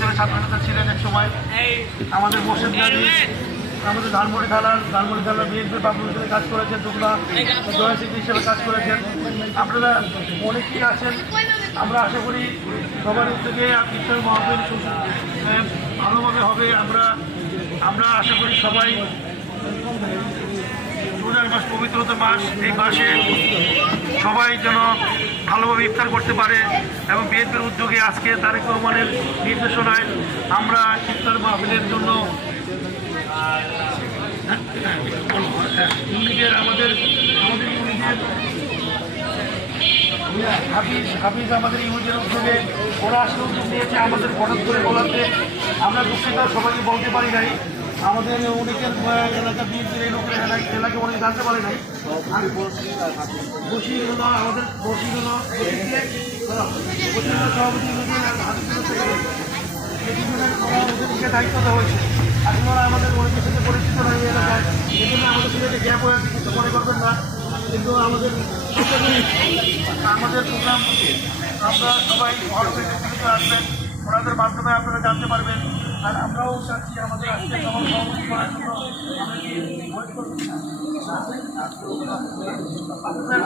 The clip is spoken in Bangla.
হিসেবে ছাত্রনেতা ছিলেন এক সময়। আমাদের মোর্শেদ গাজী আমাদের ধানমন্ডি থানার বিএনপি বাবুল হিসেবে কাজ করেছেন, টুকরা জয়সিদ্ধি হিসেবে কাজ করেছেন। আপনারা অনেকেই আছেন। আমরা আশা করি সবার উদ্যোগে ইফতার মাহফিল ভালোভাবে হবে। আমরা আশা করি সবাই রোজার মাস, পবিত্রতা মাস, এই মাসে সবাই যেন ভালোভাবে ইফতার করতে পারে এবং বিএনপির উদ্যোগে আজকে তারেক রহমানের নির্দেশনায় আমরা ইফতার মাহফিলের জন্য ইউনিটের আমাদের ইউনিটের হাফিজ আমাদের ইউনিটের উদ্যোগে ওরা আসলে উদ্যোগ নিয়েছে আমাদের হঠাৎ করে বলাতে আমরা দুঃখিত, সবাইকে বলতে পারি নাই। আমাদের অনেকের এলাকা বিএনপির এই লোকের এলাকা অনেক জানতে পারে নাই। বসির হলো আমাদের সভাপতি ওদেরকে দায়িত্ব দেওয়া হয়েছে। এখন ওরা আমাদের অনেকের সাথে পরিচিত নয় এই এলাকায়, এই জন্য আমাদের সাথে গ্যাপ হয়ে কিছু মনে করবেন না। কিন্তু আমাদের প্রোগ্রাম আমরা সবাই আসবেন, ওনাদের মাধ্যমে আপনারা জানতে পারবেন। আর আমরাও চাচ্ছি আমাদের আজকে সভাপতি করার জন্য আপনার